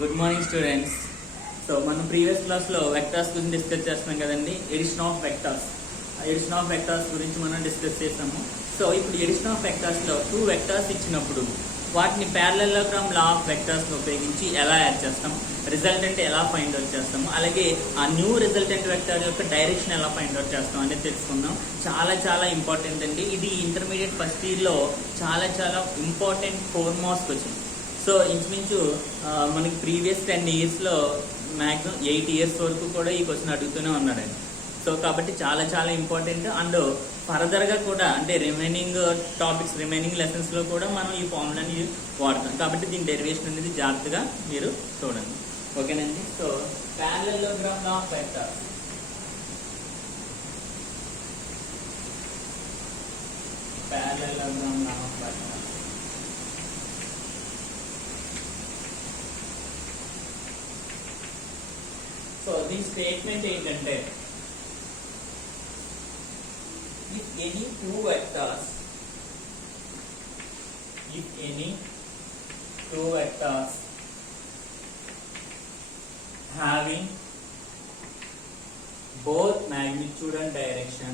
Good morning students. So మనం previous class లో vectors గురించి డిస్కస్ చేస్తున్నాం కదండి. ఎడిషన్ ఆఫ్ వెక్టార్స్ గురించి మనం డిస్కస్ చేసాము. సో ఇప్పుడు ఎడిషన్ ఆఫ్ వెక్టార్స్ లో 2 వెక్టార్స్ ఇచ్చినప్పుడు వాటిని ప్యారలలోగ్రామ్ లా ఆఫ్ వెక్టార్స్ ఉపయోగించి ఎలా యాడ్ చేస్తాము, రిజల్టెంట్ ఎలా ఫైండ్ అవుట్ చేస్తాము, అలాగే ఆ న్యూ రిజల్టెంట్ వెక్టార్ యొక్క డైరెక్షన్ ఎలా ఫైండ్ అవుట్ చేస్తాం అనేది తెలుసుకుందాం. చాలా ఇంపార్టెంట్ అండి. ఇది ఇంటర్మీడియట్ ఫస్ట్ ఇయర్ లో చాలా ఇంపార్టెంట్ 4 మార్క్స్ వచ్చింది. సో ఇంచుమించు మనకి ప్రీవియస్ 10 ఇయర్స్లో మ్యాక్సిమం 8 ఇయర్స్ వరకు కూడా ఈ క్వశ్చన్ అడుగుతూనే ఉన్నారండి. సో కాబట్టి చాలా ఇంపార్టెంట్. అండ్ ఫర్దర్గా కూడా అంటే రిమైనింగ్ లెసన్స్లో కూడా మనం ఈ ఫార్ములాని వాడతాం. కాబట్టి దీని డెరివేషన్ అనేది జాగ్రత్తగా మీరు చూడండి. ఓకేనండి. So parallelogram law of vectors. Parallelogram law of vectors. So దీని స్టేట్మెంట్ ఏంటంటే, if any two vectors having both magnitude and direction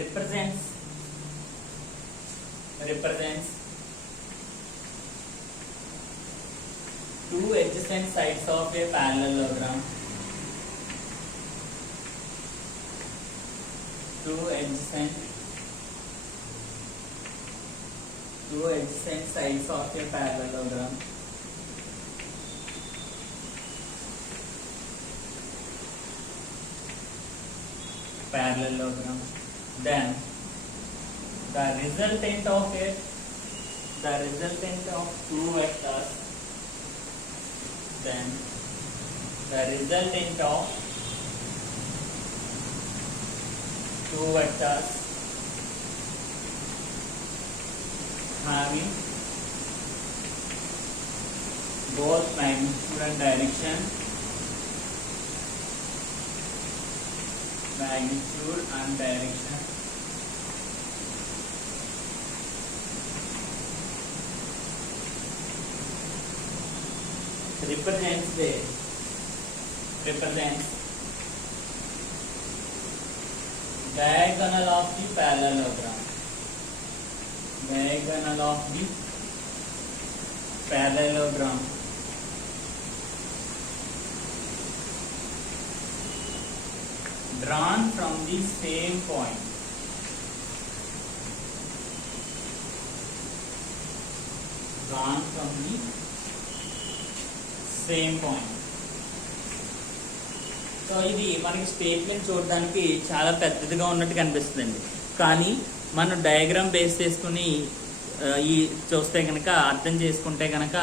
represents two adjacent sides of a parallelogram. Two adjacent sides of a parallelogram. Then the resultant of two vectors having both magnitude and direction represents diagonal of the parallelogram. Drawn from the same point. So ఇది మనకి statement చూడడానికి చాలా పెద్దదిగా ఉన్నట్టు కనిపిస్తుందండి. కానీ మనం diagram base చేసుకుని ఈ చూస్తే కనుక, అర్థం చేసుకుంటే కనుక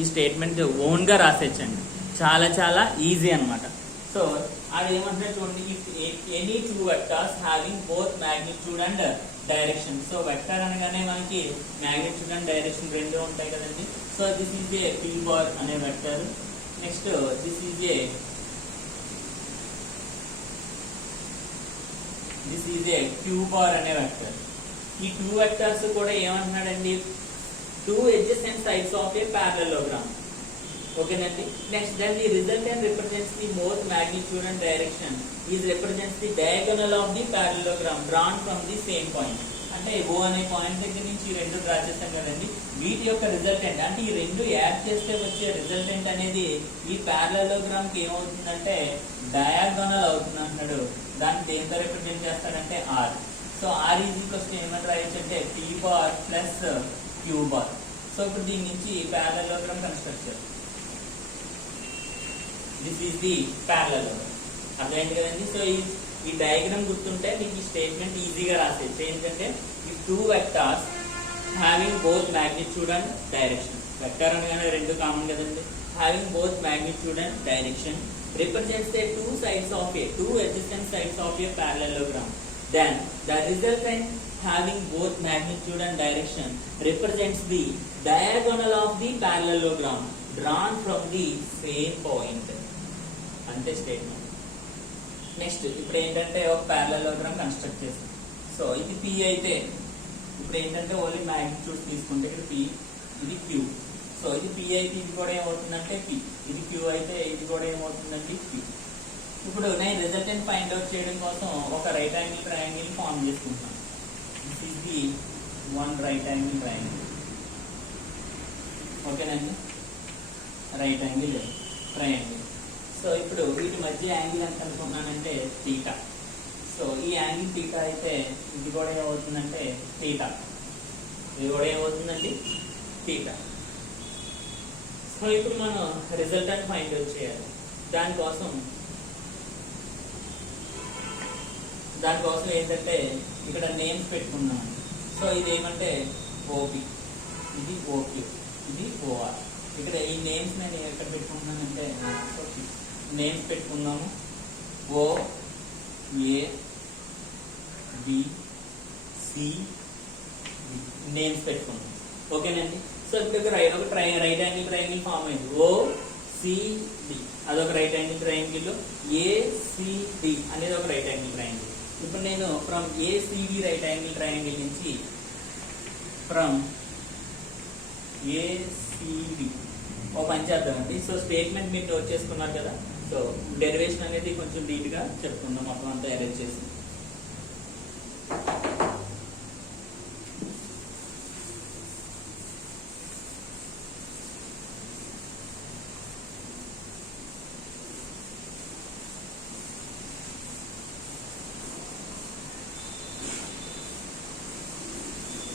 ఈ స్టేట్మెంట్ ఓన్గా రాసేయచ్చండి. చాలా ఈజీ అన్నమాట. సో అది ఏమంటే చూడండి, any two vectors having both magnitude and direction. So vector అనగానే మనకి మ్యాగ్నిట్యూడ్ అండ్ డైరెక్షన్ రెండు ఉంటాయి కదండి. So this is a p bar అనే vector. Next this is a q bar అనే వెక్టర్. ఈ 2 వెక్టర్స్ కూడా ఏమంటున్నాడండి, 2 adjacent sides of a parallelogram. ఓకేనండి. Next then the resultant represents the both magnitude and direction represents the diagonal of the parallelogram drawn from the same point. అంటే O అనే point దగ్గర నుంచి ఈ రెండు డ్రా చేస్తాం కదండి. వీటి యొక్క రిజల్టెంట్ అంటే ఈ రెండు యాడ్ చేస్తే వచ్చే రిజల్టెంట్ అనేది ఈ ప్యారలలోగ్రామ్ కి ఏమవుతుందంటే డయాగోనల్ అవుతుంది అంటున్నాడు. దాన్ని దేంతో రిప్రజెంట్ చేస్తాడంటే R. సో R ఈక్వల్స్ ఏమని రాయొచ్చు అంటే p bar plus q bar. So ఇప్పుడు దీని నుంచి ప్యారలలోగ్రామ్ కన్స్ట్రక్ట్ చేస్తాం. This is the parallelogram. అర్థమైంది కదండి. సో ఈ డయాగ్రామ్ గుర్తుంటే మీకు ఈ స్టేట్మెంట్ ఈజీగా రాసేయచ్చు. ఏంటంటే ఈ 2 vectors having both magnitude and direction. Vector అనగానే రెండు కామన్ కదండి. Having both magnitude and direction represents the two adjacent sides of a parallelogram. Then the resultant having both magnitude and direction represents the diagonal of the parallelogram drawn from the same point. Ante statement. Next ఇప్పుడు ఏంటంటే ఒక parallelogram construct చేసాం. So ఇది P అయితే ఇప్పుడు ఏంటంటే only magnitudes తీసుకుంటే ఇక్కడ పి, ఇది క్యూ. సో ఇది పి అయితే ఇది కూడా ఏమవుతుందంటే పి, ఇది క్యూ అయితే ఇది కూడా ఏమవుతుందంటే పి. ఇప్పుడు నేను రిజల్టెంట్ ఫైండ్ అవుట్ చేయడం కోసం ఒక రైట్ యాంగిల్ ట్రయాంగిల్ ఫార్మ్ చేసుకుంటున్నాను. This is the one right angle triangle. ఓకేనండి, రైట్ యాంగిల్ ట్రయాంగిల్. సో ఇప్పుడు వీటి మధ్య యాంగిల్ ఎంత అనుకున్నానంటే థీటా. సో ఈ యాంగిల్ థీటా అయితే ఇది కూడా ఏమవుతుందంటే థీటా, ఇది కూడా ఏమవుతుందండి థీటా. సో ఇప్పుడు మనం రిజల్టెంట్ ఫైండ్ అవుట్ చేయాలి. దానికోసం ఏంటంటే ఇక్కడ నేమ్స్ పెట్టుకున్నాం. సో ఇది ఏమంటే ఓపి, ఇది ఓక్యూ, ఇది ఓఆర్. ఇక్కడ ఈ నేమ్స్ నేను ఎక్కడ పెట్టుకుంటున్నానంటే నేమ్స్ పెట్టుకున్నాము. ఓ, ఏ, బి, సి, నేమ్స్ పెట్టుకున్నాం. ఓకేనండి. సో ఇప్పుడు ఒక రైట్ యాంగిల్ ట్రయాంగిల్ ఫామ్ అయింది. ఓ సి డి అదొక రైట్ యాంగిల్ ట్రయాంగిల్, ఏసిడి అనేది ఒక రైట్ యాంగిల్ ట్రయాంగిల్. ఇప్పుడు నేను from ACD right angle triangle నుంచి ఫ్రమ్ ఏసిడి ఒక పని చేద్దామండి. సో స్టేట్మెంట్ మీరు నోట్ చేసుకున్నారు కదా. సో డెరివేషన్ అనేది కొంచెం డీప్ గా చెప్పుకుందాం మొత్తం అంతా అరేంజ్ చేసి.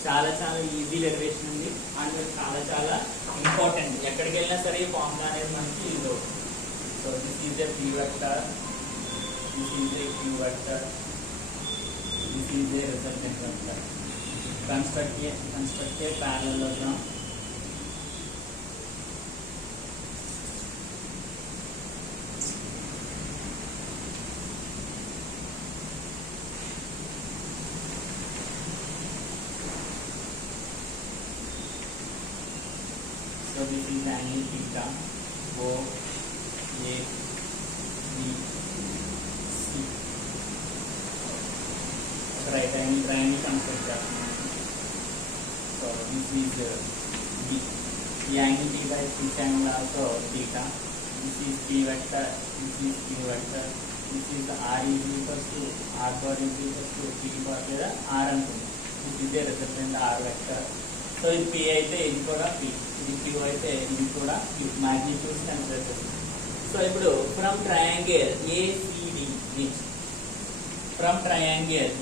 చాలా చాలా ఈజీ డెరివేషన్ ఉంది అండ్ చాలా చాలా ఇంపార్టెంట్. ఎక్కడికి వెళ్ళినా సరే ఈ ఫార్ములా అనేది మనకి యూజ్ అవుతుంది. So this is a P vector, this is a Q vector, this is a resultant vector. Construct a parallelogram. So this is angle theta, O, A, B, C. Right angle triangle construct. So this is B. The angle theta is this angle also theta. This is P vector. This is Q vector. This is R is equals to R bar is equals to P bar లేదా R అనుకుంది. This is the resultant R vector. So ఇది P అయితే ఇది కూడా P, ఇది Q అయితే ఇది కూడా Q. మ్యాగ్నిట్యూడ్స్ కన్సిడర్ చేస్తాం. సో ఇప్పుడు ఫ్రమ్ ట్రయాంగిల్ ఏసిడి నుంచి ఫ్రమ్ ట్రయాంగిల్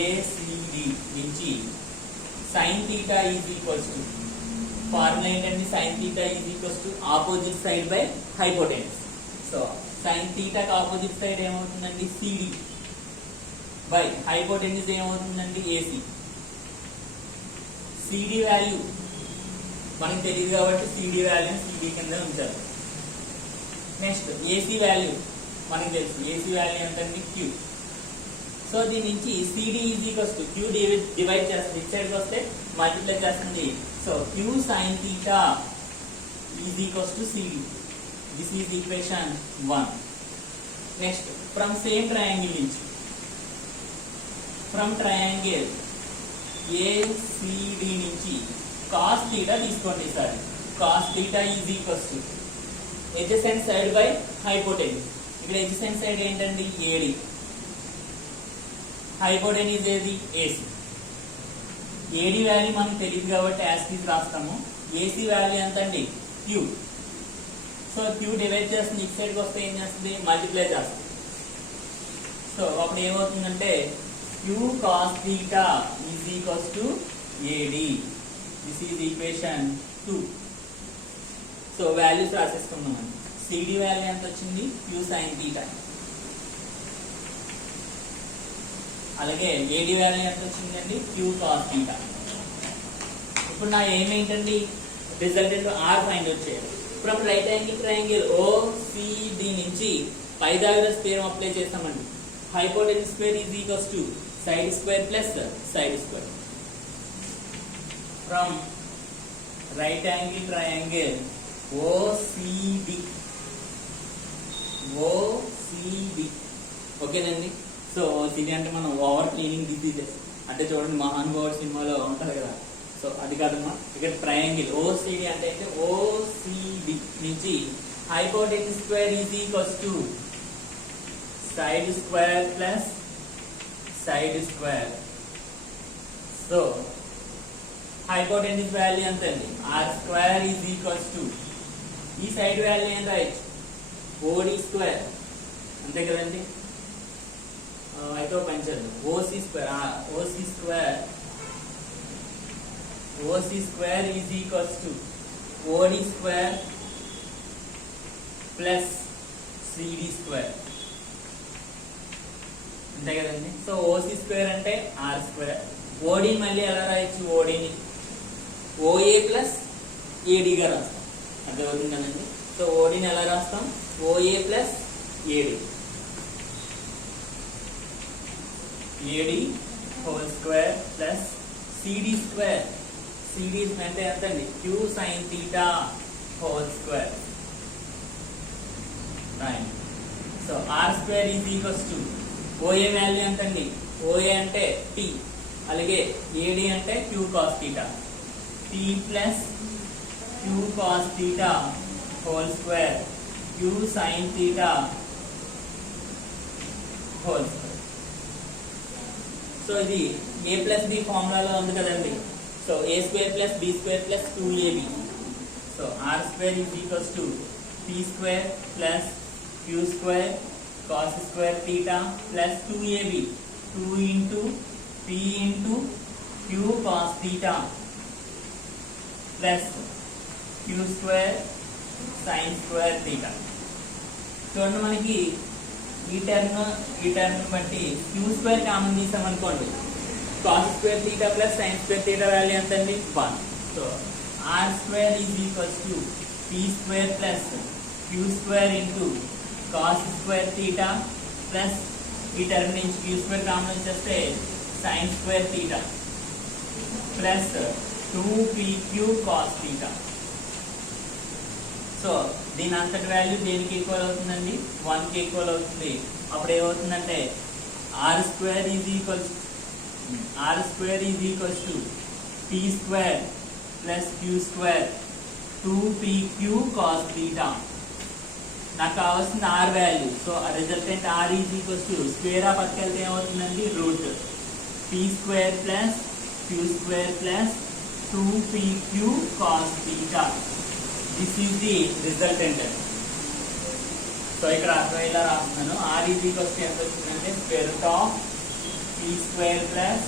ఏసిడి నుంచి sine theta is equals to formula ఏంటంటే sine theta is equals to opposite side by hypotenuse. So sine థీటాకి ఆపోజిట్ సైడ్ ఏమవుతుందండి సిడి బై హైపోటెనస్ ఏమవుతుందండి AC. CD value మనకు తెలియదు కాబట్టి CD వాల్యూని సిడి కింద ఉంచాలి. నెక్స్ట్ ఏసీ వాల్యూ మనకు తెలుసు, ఏసీ వాల్యూ ఎంతండి క్యూ. సో దీని నుంచి CD is equals to Q divide చేస్తుంది, ఇట్ సైడ్కి వస్తే మల్టిప్లై చేస్తుంది. So Q sine theta is equals to CD. This is equation 1. Next from same triangle నుంచి ఫ్రమ్ ట్రయాంగిల్ ఏసిడి నుంచి కాస్ థీటా తీసుకోండి. ఈసారి cos theta is equals to adjacent side by hypotenuse. ఇక్కడ adjacent side ఏంటండి AD, hypotenuse ఏది AC. AD value మనకు తెలియదు కాబట్టి యాస్టీస్ రాస్తాము. ఏసీ వాల్యూ ఎంత అండి క్యూ. సో క్యూ డివైడ్ చేస్తుంది, ఇటు సైడ్కి వస్తే ఏం చేస్తుంది మల్టిప్లై చేస్తుంది. సో అప్పుడు ఏమవుతుందంటే Q cos theta is equals to AD. This is equation 2. So values రాసేసుకున్నాం. CD value ఎంత వచ్చింది Q sin theta. అలాగే AD వాల్యూ ఎంత వచ్చిందండి Q cos theta. ఇప్పుడు నా ఏం ఏంటండి రిజల్టెంట్ R ఫైండ్ అవుట్ చేయాలి. From right angle triangle OCD నుంచి పైథాగరస్ థియరం అప్లై చేస్తామండి. Hypotenuse square is equals to side square plus side square. From right angle triangle OCD OCD. ఓకేనండి. So OCD అంటే మనం ఓవర్ క్లీనింగ్ డిసీజెస్ అంటే చూడండి మహానుభావుడు సినిమాలో ఉంటుంది కదా, సో అది కాదమ్మా. ఇక్కడ ట్రయాంగిల్ ఓసిడి అంటే ఓసిడి నుంచి hypotenuse square is equals to side square plus side square. So hypotenuse value ఎంత అండి, R square is equals to ఈ సైడ్ వాల్యూ ఏం రాయొచ్చు, ఓడి స్క్వేర్, అంతే కదండి. అయితే పంచండి OC square, OC square is equals to OD square plus CD square, అంతే కదండి. సో ఓసి స్క్వేర్ అంటే ఆర్ స్క్వేర్. ఓడి మళ్ళీ ఎలా రాయొచ్చు, ఓడిని ఓఏ ప్లస్ ఏడిగా రాస్తాం, అర్థమవుతుంది కదండి. సో ఓడిని ఎలా రాస్తాం, OA plus AD, AD whole square plus CD square. CD అంటే ఎంత అండి, Q sine theta whole square. So R square is equals to OA value ఎంత అండి, ఓఏ అంటే టీ, అలాగే ఏడి అంటే Q cos theta, T plus Q cos theta whole square Q sine theta whole square. So ఇది A plus B ఫార్ములాలో ఉంది కదండి. So A square plus B square plus 2ab. So R square is equals to P square plus Q square cos square theta plus 2ab, 2 into P into Q cos theta plus Q square sine square theta. చూడండి మనకి ఈ term బట్టి Q square common తీసామనుకోండి, cos square theta plus sine square theta value ఎంత అండి, 1. So R square is equals to P square plus Q square into cos square theta plus ఈ term నుంచి Q square common వచ్చేస్తే sign square theta plus 2pq cos theta. So దీని అంతటి value దేనికి equal అవుతుందండి, 1కి ఈక్వల్ అవుతుంది. అప్పుడు ఏమవుతుందంటే R square is equals to P square plus Q square 2pq cos theta. నాకు కావాల్సింది R value. So resultant R is equals to square ఆ పక్కకి వెళ్తే ఏమవుతుందండి, root P square plus Q square plus 2pq cos theta. This is the resultant. సో ఇక్కడ ఇలా రాస్తున్నాను, r is equals to ఎంత వచ్చిందంటే square root of p square plus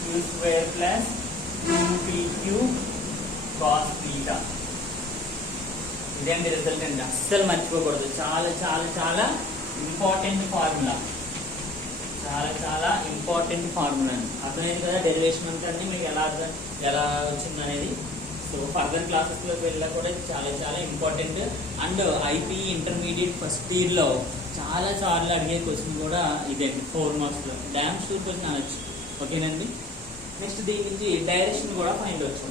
q square plus 2pq cos theta. ఇదేంటి రిజల్టెంట్, అస్సలు మర్చిపోకూడదు. చాలా చాలా చాలా ఇంపార్టెంట్ ఫార్ములా, చాలా ఇంపార్టెంట్ ఫార్ములా. అర్థమైంది కదా డెరివేషన్ అంటే మీకు ఎలా వచ్చింది అనేది. సో ఫర్దర్ క్లాసెస్లోకి వెళ్ళినా కూడా చాలా important. And IP intermediate first ఇయర్లో చాలా సార్లు అడిగే క్వశ్చన్ కూడా ఇదే, 4 మార్క్స్లో డ్యామ్ షూర్ క్వశ్చన్ అనొచ్చు. ఓకేనండి. నెక్స్ట్ దీని నుంచి డైరెక్షన్ కూడా ఫైండ్ వచ్చు.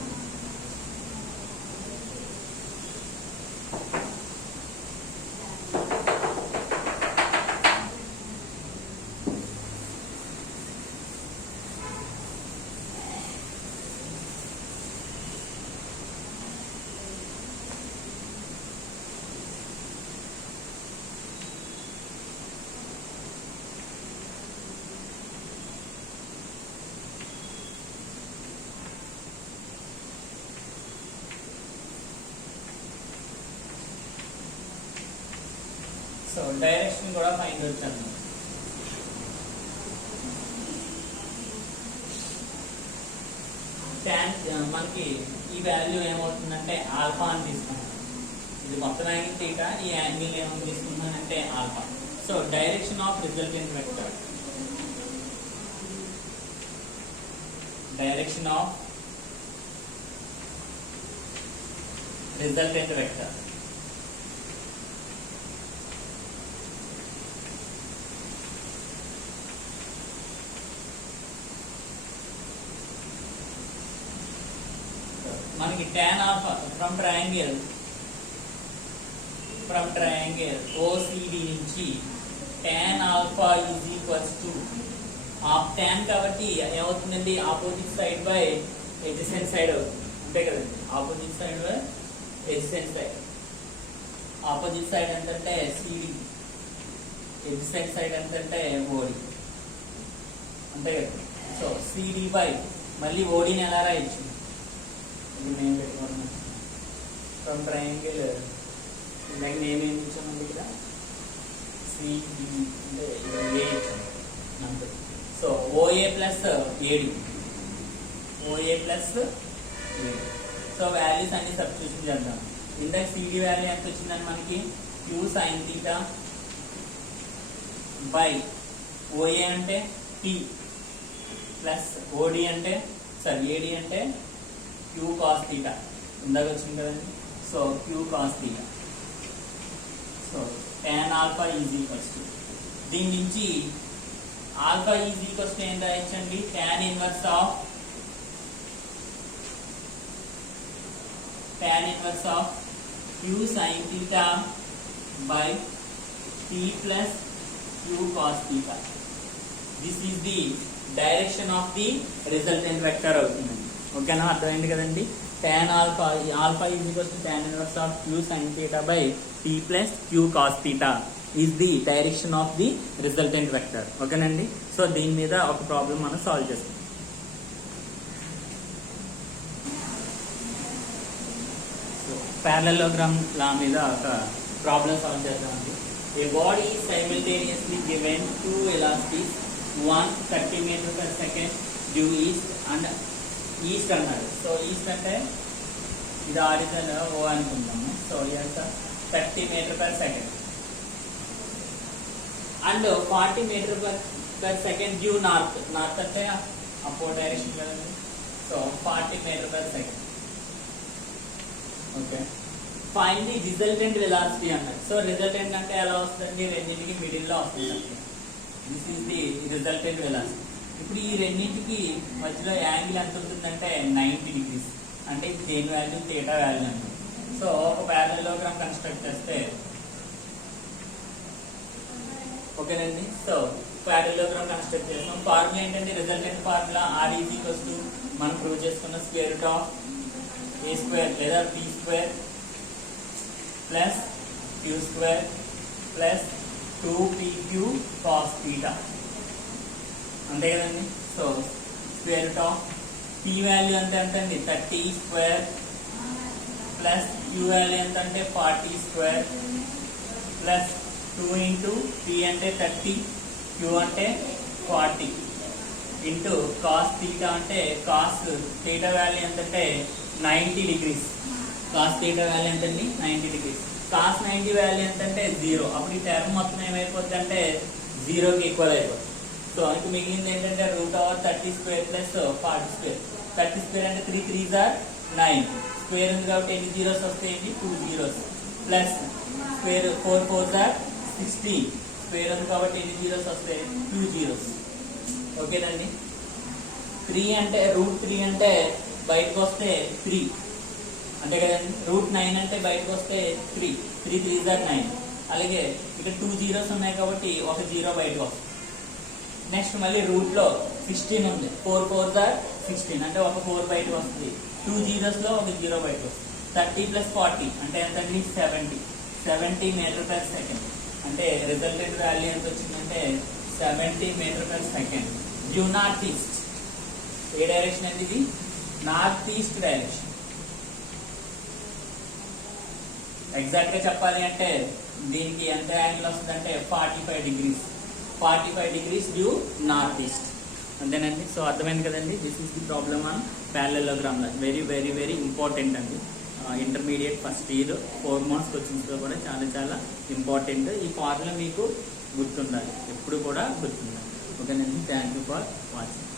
సో డైరెక్షన్ కూడా ఫైండ్ వచ్చాను. మనకి ఈ వాల్యూ ఏమవుతుందంటే ఆల్ఫా అని తీసుకున్నాం. ఇది మొత్తం యాంగిల్ థీటా, ఈ యాంగిల్ ఏమని తీసుకున్నానంటే alpha. So direction of resultant vector, direction of resultant vector. మనకి tan alpha from triangle from triangle OCD నుంచి tan alpha is equals to of tan కాబట్టి ఏమవుతుందండి opposite side by adjacent side అవుతుంది అంతే కదండి opposite side by adjacent side opposite side ఎంతంటే CD adjacent side ఎంతంటే OD అంతే కదా సో సిడి బై మళ్ళీ ఓడిని ఎలా రాయొచ్చు ఇది నేను పెట్టుకున్నాను ఫ్రమ్ ట్రయాంగిల్ ఇందాక నేను ఏం ఇచ్చామండి ఇక్కడ సిడి అంటే ఏ ఇచ్చాను అంతే so OA plus AD OA plus AD so values అన్ని సబ్స్టిట్యూషన్ చేద్దాం ఇందాక సిడి వాల్యూ ఎంత వచ్చిందని మనకి Q sine theta by OA అంటే టీ ప్లస్ ఓడి అంటే ఏడి అంటే క్యూ కాస్ థీటా ఇందాక వచ్చింది కదండి so Q cos theta so tan alpha is equals to దీని నుంచి ఆల్ఫా ఈజ్ ఈక్వల్స్ టు ఏం రాయొచ్చండి tan inverse of Q sine theta by T plus Q cos theta this is the direction of the resultant vector అవుతుందండి ఓకేనా అర్థమైంది కదండి tan alpha is equals to tan inverse of Q sine theta by T plus Q cos theta is the direction of the resultant vector ఓకేనండి so దీని మీద ఒక problem మనం solve చేస్తాం parallelogram లా మీద ఒక ప్రాబ్లం సాల్వ్ చేద్దామండి a body simultaneously given two elastics one 30 meter per second due east and east అన్నాడు సో ఈస్ట్ అంటే ఇది ఆరిజిన్ ఓ అనుకుంటాము సో ఎంత 30 meter per second and 40 meter per second due north అంటే అపో డైరెక్షన్ కదండి so 40 meter per second okay find the resultant velocity అన్నాడు so resultant అంటే ఎలా వస్తుంది రెండింటికి మిడిల్ లో వస్తుంది this is the resultant velocity ఇప్పుడు ఈ రెండింటికి మధ్యలో యాంగిల్ ఎంత ఉంటుందంటే 90 degrees అంటే దేని వాల్యూ థీటా వాల్యూ అంటే సో ఒక ప్యారలెలోగ్రామ్ కన్స్ట్రక్ట్ చేస్తే ఓకేనండి సో ప్యారలెలోగ్రామ్ కన్స్ట్రక్ట్ చేస్తాం ఫార్ములా ఏంటంటే resultant formula R is equals to మనం ప్రూవ్ చేసుకున్న square root of A square లేదా B square plus Q square plus 2pq cos theta అంతే కదండి so square root of p value ఎంత అండి 30 square plus q value ఎంత అంటే 40 square plus 2 into p అంటే 30 q అంటే 40 ఇంటూ cos theta అంటే cos theta వాల్యూ ఎంత అంటే 90 degrees cos theta వాల్యూ ఎంత అండి 90 degrees cos 90 వాల్యూ ఎంతంటే 0 అప్పుడు ఈ టర్మ్ మొత్తం ఏమైపోద్ది అంటే 0 కి ఈక్వల్ అయిపోతుంది సో ఇంక మిగిలింది ఏంటంటే root over 30 square plus 40 square 30 square అంటే 3 3s are 9 స్క్వేర్ ఉంది కాబట్టి ఎన్ని జీరోస్ వస్తాయండి 2 zeros plus square 4 4s are 16 square ఉంది కాబట్టి ఎన్ని జీరోస్ వస్తాయి 2 జీరోస్ ఓకేనండి 3 అంటే రూట్ 3 అంటే బయటకు వస్తే 3 అంటే కదండి రూట్ 9 అంటే బయటకు వస్తే 3 3s are 9 అలాగే ఇక్కడ 2 జీరోస్ ఉన్నాయి కాబట్టి ఒక జీరో బయటకు వస్తుంది నెక్స్ట్ మళ్ళీ రూట్ లో 16 ఉంది 4 4s are 16 అంటే ఒక 4 బయటకు వస్తుంది 2 జీరోస్ లో ఒక జీరో బయటకు వస్తుంది 30 ప్లస్ 40 అంటే ఎంతండి 70 మీటర్ పర్ సెకండ్ అంటే రిజల్టెంట్ వాల్యూ ఎంత వచ్చిందంటే 70 meter per second due north east ఏ డైరెక్షన్ అండి ఇది నార్త్ ఈస్ట్ డైరెక్షన్ ఎగ్జాక్ట్ గా చెప్పాలి అంటే దీనికి ఎంత యాంగిల్ వస్తుందంటే 45 degrees డ్యూ నార్త్ ఈస్ట్ అంతేనండి సో అర్థమైంది కదండి this is the problem on parallelogram very very very important అండి intermediate first year 4 months questions లో కూడా చాలా చాలా ఇంపార్టెంట్ ఈ ఫార్ములా మీకు గుర్తుండాలి ఎప్పుడు కూడా గుర్తుండాలి ఓకేనండి థ్యాంక్ యూ ఫర్ వాచింగ్